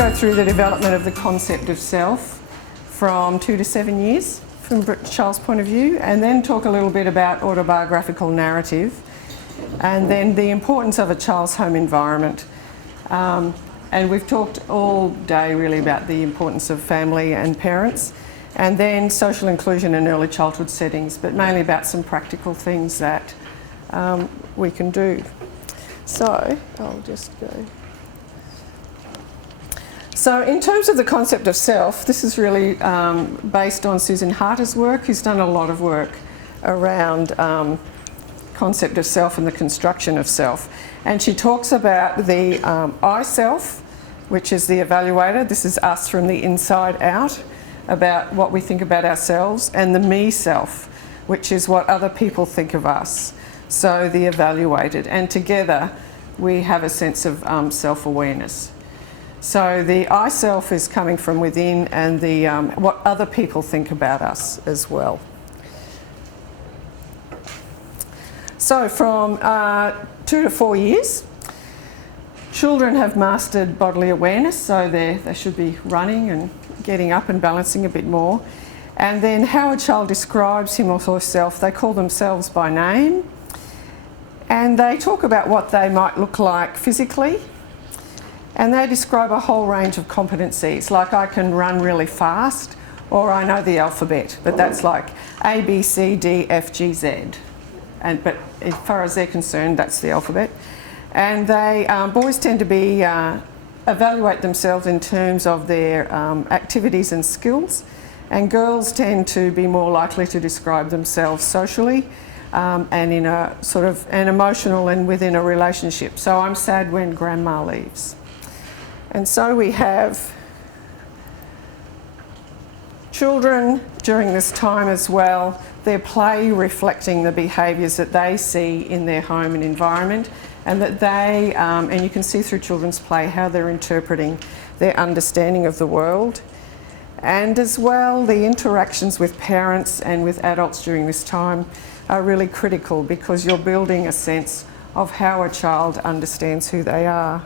go through the development of the concept of self from 2 to 7 years from a child's point of view, and then talk a little bit about autobiographical narrative, and then the importance of a child's home environment. And we've talked all day really about the importance of family and parents, and then social inclusion in early childhood settings, but mainly about some practical things that we can do. So I'll just go. So in terms of the concept of self, this is really based on Susan Harter's work, who's done a lot of work around concept of self and the construction of self. And she talks about the I self, which is the evaluator. This is us from the inside out, about what we think about ourselves, and the me self, which is what other people think of us. So the evaluated. And together we have a sense of self-awareness. So the I self is coming from within, and the what other people think about us as well. So from 2 to 4 years, children have mastered bodily awareness, so they should be running and getting up and balancing a bit more. And then how a child describes him or herself, they call themselves by name, and they talk about what they might look like physically, and they describe a whole range of competencies, like I can run really fast, or I know the alphabet, but that's like A, B, C, D, F, G, Z. But as far as they're concerned, that's the alphabet. And they, boys tend to be, evaluate themselves in terms of their activities and skills, and girls tend to be more likely to describe themselves socially and in a sort of an emotional and within a relationship. So I'm sad when grandma leaves. And so we have children during this time as well, their play reflecting the behaviours that they see in their home and environment, and that they, and you can see through children's play how they're interpreting their understanding of the world. And as well, the interactions with parents and with adults during this time are really critical, because you're building a sense of how a child understands who they are.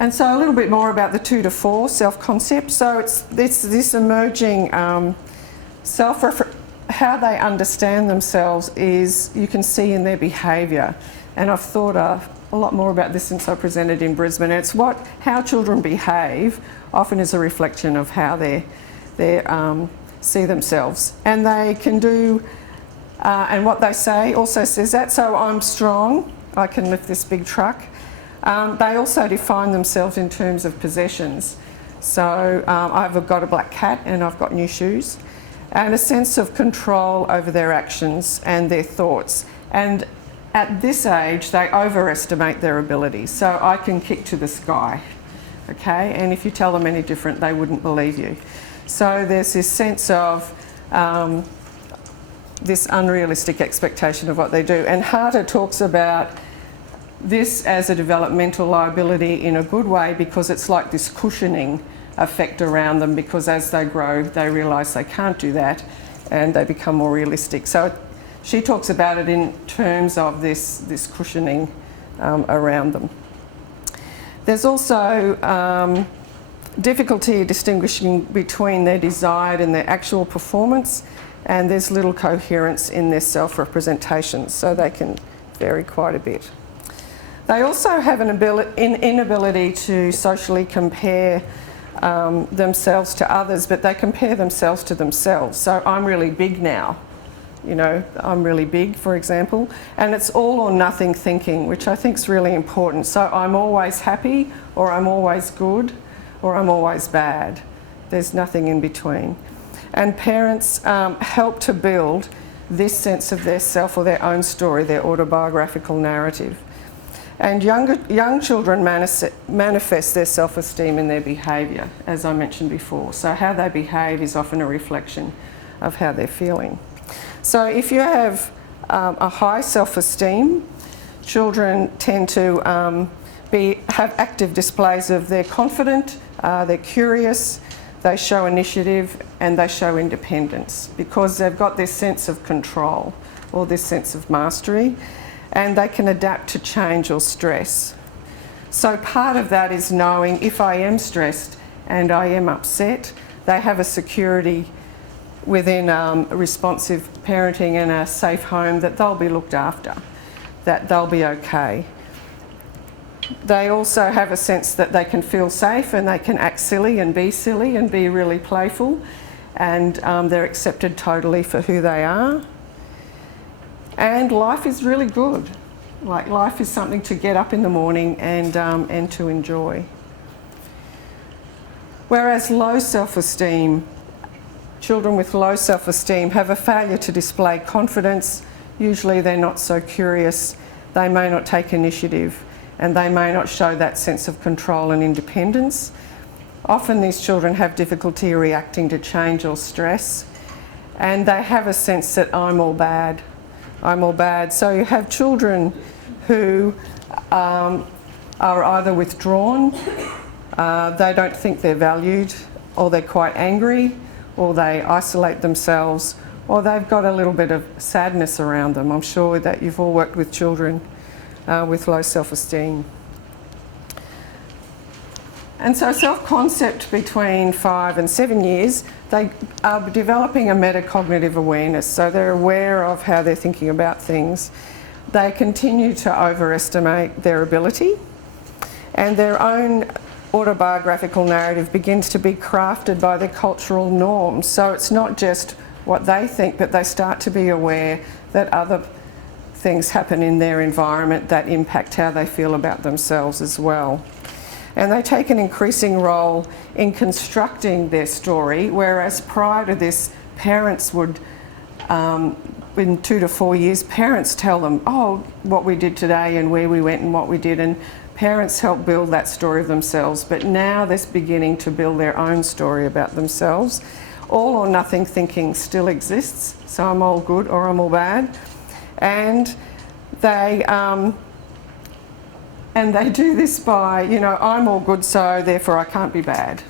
And so a little bit more about the 2 to 4 self-concept. So it's this emerging how they understand themselves is, you can see in their behaviour. And I've thought a lot more about this since I presented in Brisbane. It's how children behave often is a reflection of how they see themselves. And they can do, and what they say also says that. So I'm strong, I can lift this big truck. They also define themselves in terms of possessions. So I've got a black cat and I've got new shoes, and a sense of control over their actions and their thoughts. And at this age, they overestimate their abilities. So I can kick to the sky, okay? And if you tell them any different, they wouldn't believe you. So there's this sense of this unrealistic expectation of what they do. And Harter talks about this as a developmental liability in a good way, because it's like this cushioning effect around them, because as they grow they realise they can't do that and they become more realistic. So she talks about it in terms of this cushioning around them. There's also difficulty distinguishing between their desired and their actual performance, and there's little coherence in their self-representations, so they can vary quite a bit. They also have an inability to socially compare themselves to others, but they compare themselves to themselves. So I'm really big now, you know, I'm really big, for example, and it's all or nothing thinking, which I think is really important. So I'm always happy, or I'm always good, or I'm always bad. There's nothing in between. And parents help to build this sense of their self or their own story, their autobiographical narrative. And young children manifest their self-esteem in their behaviour, as I mentioned before. So how they behave is often a reflection of how they're feeling. So if you have a high self-esteem, children tend to have active displays of they're confident, they're curious, they show initiative, and they show independence, because they've got this sense of control or this sense of mastery, and they can adapt to change or stress. So part of that is knowing if I am stressed and I am upset, they have a security within responsive parenting and a safe home that they'll be looked after, that they'll be okay. They also have a sense that they can feel safe and they can act silly and be really playful, and they're accepted totally for who they are. And life is really good. Like, life is something to get up in the morning and to enjoy. Whereas low self-esteem, children with low self-esteem have a failure to display confidence. Usually they're not so curious, they may not take initiative, and they may not show that sense of control and independence. Often these children have difficulty reacting to change or stress, and they have a sense that I'm all bad. I'm all bad. So you have children who are either withdrawn, they don't think they're valued, or they're quite angry, or they isolate themselves, or they've got a little bit of sadness around them. I'm sure that you've all worked with children with low self-esteem. And so self-concept between 5 and 7 years, they are developing a metacognitive awareness, so they're aware of how they're thinking about things. They continue to overestimate their ability, and their own autobiographical narrative begins to be crafted by their cultural norms. So it's not just what they think, but they start to be aware that other things happen in their environment that impact how they feel about themselves as well. And they take an increasing role in constructing their story, whereas prior to this, parents would, in 2 to 4 years, parents tell them, oh, what we did today and where we went and what we did, and parents help build that story of themselves. But now they're beginning to build their own story about themselves. All or nothing thinking still exists, so I'm all good or I'm all bad. And they do this by, I'm all good, so therefore I can't be bad.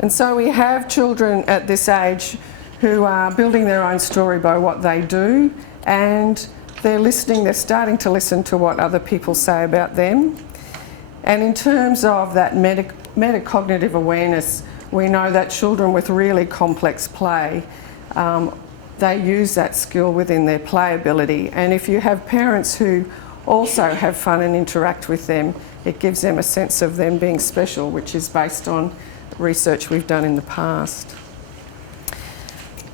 And so we have children at this age who are building their own story by what they do, and they're starting to listen to what other people say about them. And in terms of that metacognitive awareness, we know that children with really complex play, they use that skill within their play ability. And if you have parents who also have fun and interact with them, it gives them a sense of them being special, which is based on research we've done in the past.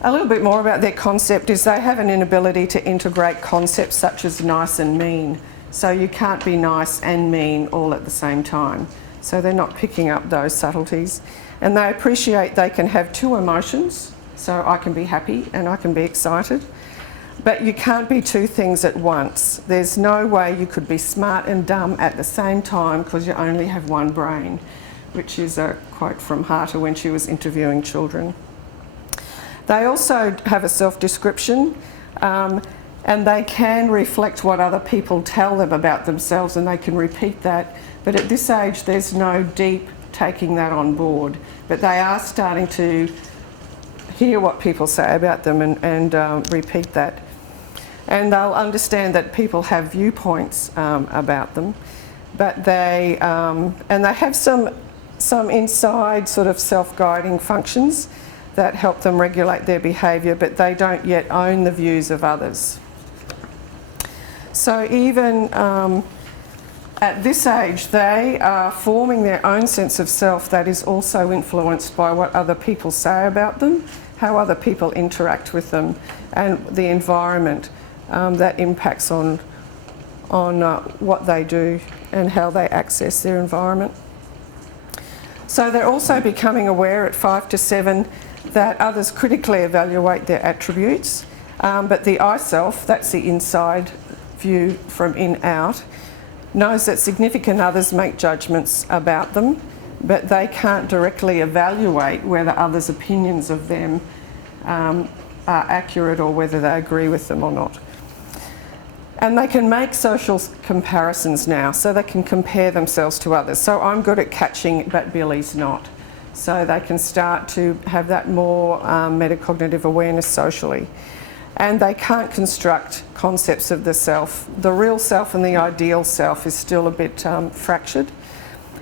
A little bit more about their concept is they have an inability to integrate concepts such as nice and mean. So you can't be nice and mean all at the same time. So they're not picking up those subtleties. And they appreciate they can have two emotions. So I can be happy and I can be excited. But you can't be two things at once. There's no way you could be smart and dumb at the same time because you only have one brain, which is a quote from Harter when she was interviewing children. They also have a self-description, and they can reflect what other people tell them about themselves, and they can repeat that. But at this age, there's no deep taking that on board. But they are starting to hear what people say about them and repeat that. And they'll understand that people have viewpoints about them, but they have some inside sort of self-guiding functions that help them regulate their behaviour, but they don't yet own the views of others. So even at this age, they are forming their own sense of self that is also influenced by what other people say about them, how other people interact with them, and the environment that impacts on what they do and how they access their environment. So they're also becoming aware at 5 to 7 that others critically evaluate their attributes, but the I self, that's the inside view from in out, knows that significant others make judgments about them, but they can't directly evaluate whether others' opinions of them are accurate or whether they agree with them or not. And they can make social comparisons now, so they can compare themselves to others. So I'm good at catching, but Billy's not. So they can start to have that more metacognitive awareness socially. and they can't construct concepts of the self. The real self and the ideal self is still a bit fractured,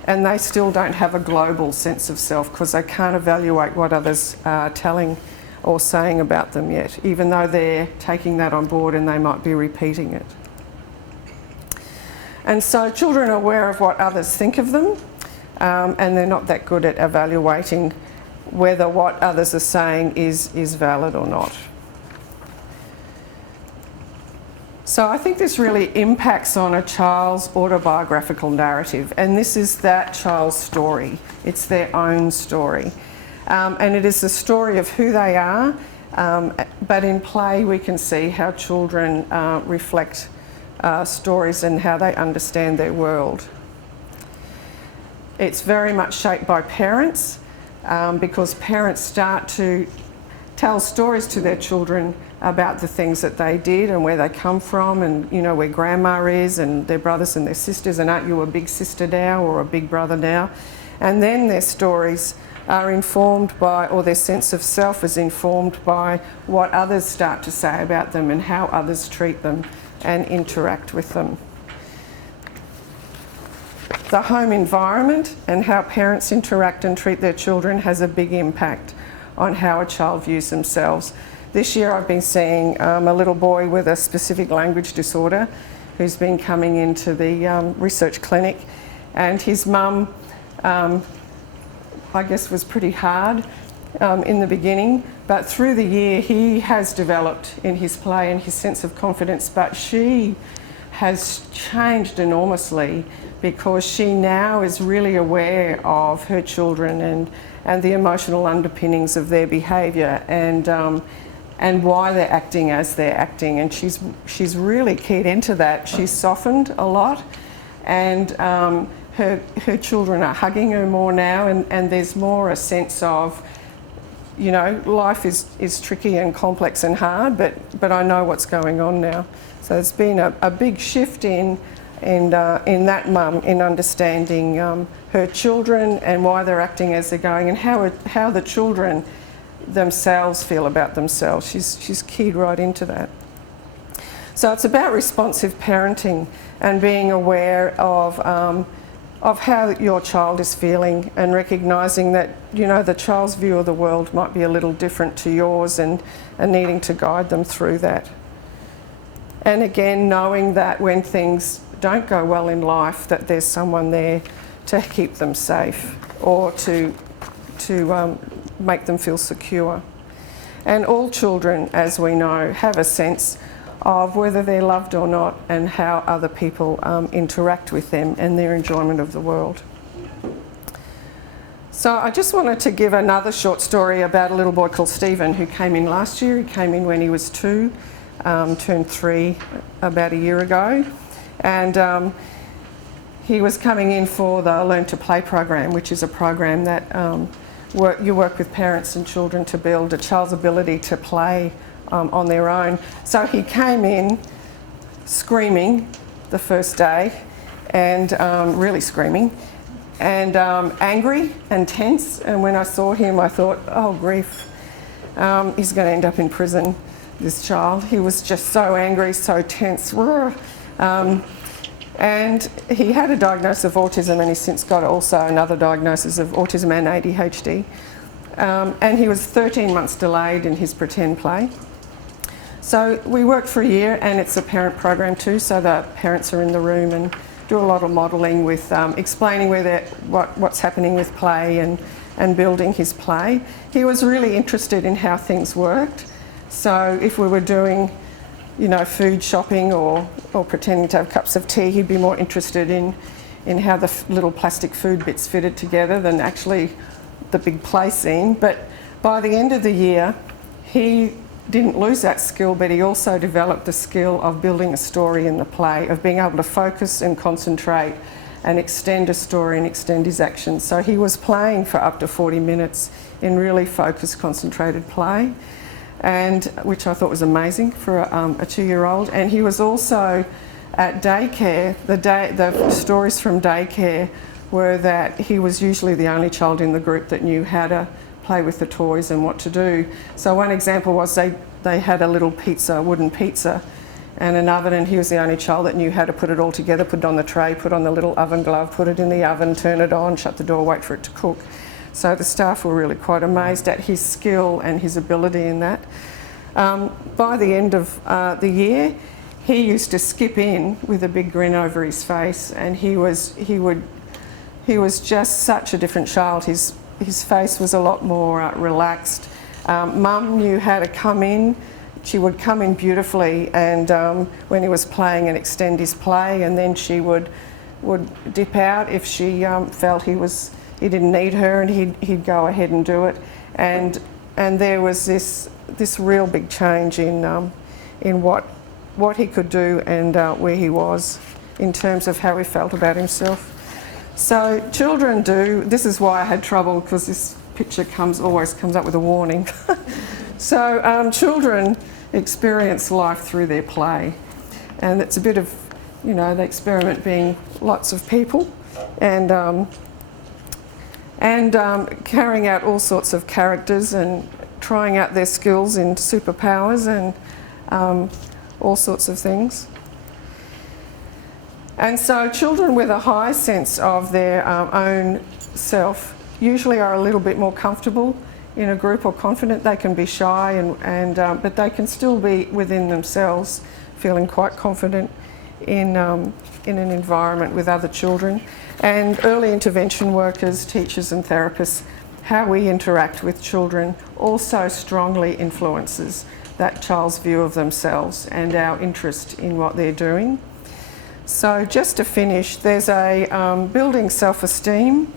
and they still don't have a global sense of self because they can't evaluate what others are telling or saying about them yet, even though they're taking that on board and they might be repeating it. And so children are aware of what others think of them, and they're not that good at evaluating whether what others are saying is valid or not. So I think this really impacts on a child's autobiographical narrative, and this is that child's story. It's their own story. And it is the story of who they are, but in play we can see how children reflect stories and how they understand their world. It's very much shaped by parents, because parents start to tell stories to their children about the things that they did and where they come from, and you know where grandma is and their brothers and their sisters, and aren't you a big sister now or a big brother now? And then their stories are informed by, or their sense of self is informed by what others start to say about them and how others treat them and interact with them. The home environment and how parents interact and treat their children has a big impact on how a child views themselves. This year I've been seeing a little boy with a specific language disorder who's been coming into the research clinic, and his mum I guess was pretty hard in the beginning, but through the year he has developed in his play and his sense of confidence, but she has changed enormously because she now is really aware of her children and the emotional underpinnings of their behaviour and why they're acting as they're acting, and she's really keyed into that. She's softened a lot, and her children are hugging her more now, and there's more a sense of, you know, life is tricky and complex and hard, but I know what's going on now. So there's been a big shift in that mum in understanding her children and why they're acting as they're going, and how the children themselves feel about themselves. She's keyed right into that. So it's about responsive parenting and being aware of how your child is feeling, and recognising that, you know, the child's view of the world might be a little different to yours, and needing to guide them through that. And again, knowing that when things don't go well in life, that there's someone there to keep them safe or to make them feel secure. And all children, as we know, have a sense of whether they're loved or not, and how other people interact with them and their enjoyment of the world. So I just wanted to give another short story about a little boy called Stephen who came in last year. He came in when he was 2, turned 3 about a year ago, and he was coming in for the Learn to Play program, which is a program that you work with parents and children to build a child's ability to play on their own. So he came in screaming the first day, and really screaming, and angry and tense. And when I saw him, I thought, oh grief, he's going to end up in prison, this child. He was just so angry, so tense. And he had a diagnosis of autism, and he's since got also another diagnosis of autism and ADHD. And he was 13 months delayed in his pretend play. So we worked for a year, and it's a parent program too, so the parents are in the room and do a lot of modelling with explaining what's happening with play and building his play. He was really interested in how things worked. So if we were doing, you know, food shopping or pretending to have cups of tea, he'd be more interested in how the little plastic food bits fitted together than actually the big play scene. But by the end of the year, he didn't lose that skill, but he also developed the skill of building a story in the play, of being able to focus and concentrate and extend a story and extend his actions. So he was playing for up to 40 minutes in really focused, concentrated play, and which I thought was amazing for a 2-year-old. And he was also at daycare. The stories from daycare were that he was usually the only child in the group that knew how to play with the toys and what to do. So one example was they had a little wooden pizza and an oven, and he was the only child that knew how to put it all together, put it on the tray, put on the little oven glove, put it in the oven, turn it on, shut the door, wait for it to cook. So the staff were really quite amazed at his skill and his ability in that. By the end of the year, he used to skip in with a big grin over his face, and he was just such a different child. His face was a lot more relaxed. Mum knew how to come in. She would come in beautifully, and when he was playing, and extend his play, and then she would dip out if she felt he didn't need her, and he'd go ahead and do it. And there was this real big change in what he could do and where he was in terms of how he felt about himself. So children do. This is why I had trouble, because this picture always comes up with a warning. So children experience life through their play, and it's a bit of, the experiment being lots of people and carrying out all sorts of characters and trying out their skills in superpowers and all sorts of things. And so children with a high sense of their own self usually are a little bit more comfortable in a group or confident. They can be shy but they can still be within themselves, feeling quite confident in an environment with other children. And early intervention workers, teachers and therapists, how we interact with children also strongly influences that child's view of themselves and our interest in what they're doing. So just to finish, there's a building self-esteem.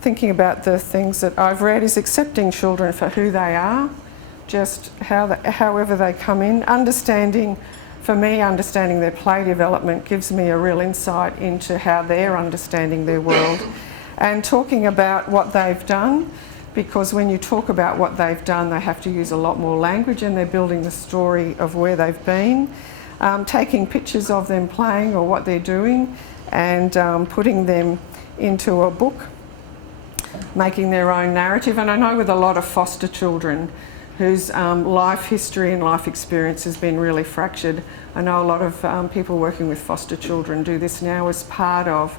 Thinking about the things that I've read is accepting children for who they are, just however they come in. Understanding their play development gives me a real insight into how they're understanding their world. And talking about what they've done, because when you talk about what they've done, they have to use a lot more language, and they're building the story of where they've been. Taking pictures of them playing or what they're doing, and putting them into a book, making their own narrative. And I know with a lot of foster children whose life history and life experience has been really fractured, I know a lot of people working with foster children do this now as part of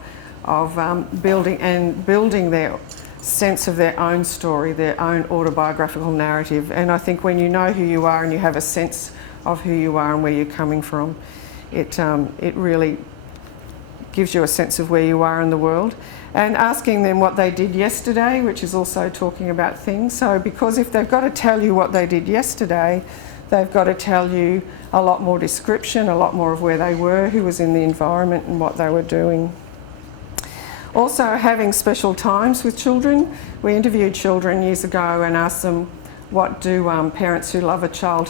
building their sense of their own story, their own autobiographical narrative. And I think when you know who you are and you have a sense of who you are and where you're coming from, it really gives you a sense of where you are in the world. And asking them what they did yesterday, which is also talking about things. So because if they've got to tell you what they did yesterday, they've got to tell you a lot more description, a lot more of where they were, who was in the environment and what they were doing. Also having special times with children. We interviewed children years ago and asked them, what do parents who love a child,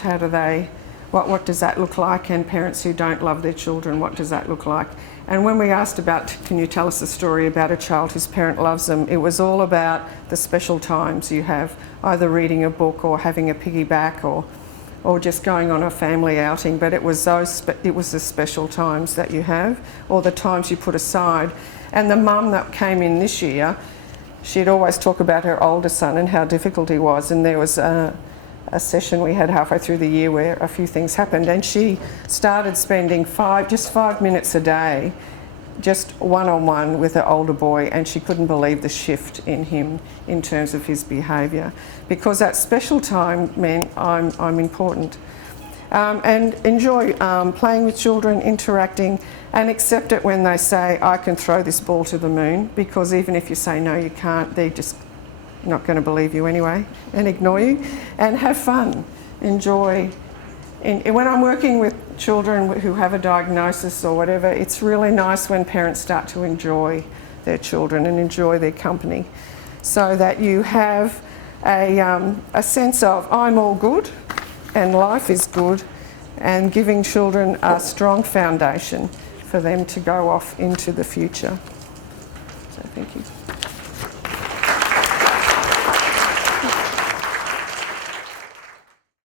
what does that look like? And parents who don't love their children, what does that look like? And when we asked about, can you tell us a story about a child whose parent loves them, it was all about the special times you have, either reading a book or having a piggyback or just going on a family outing. But it was the special times that you have, or the times you put aside. And the mum that came in this year, she'd always talk about her older son and how difficult he was. And there was a session we had halfway through the year where a few things happened, and she started spending 5 minutes a day just one-on-one with her older boy, and she couldn't believe the shift in him in terms of his behaviour, because that special time meant I'm important. And enjoy playing with children, interacting, and accept it when they say, I can throw this ball to the moon, because even if you say no you can't, they're just not going to believe you anyway and ignore you. And have fun, enjoy. When I'm working with children who have a diagnosis or whatever, it's really nice when parents start to enjoy their children and enjoy their company, so that you have a sense of I'm all good and life is good, and giving children a strong foundation for them to go off into the future. So thank you.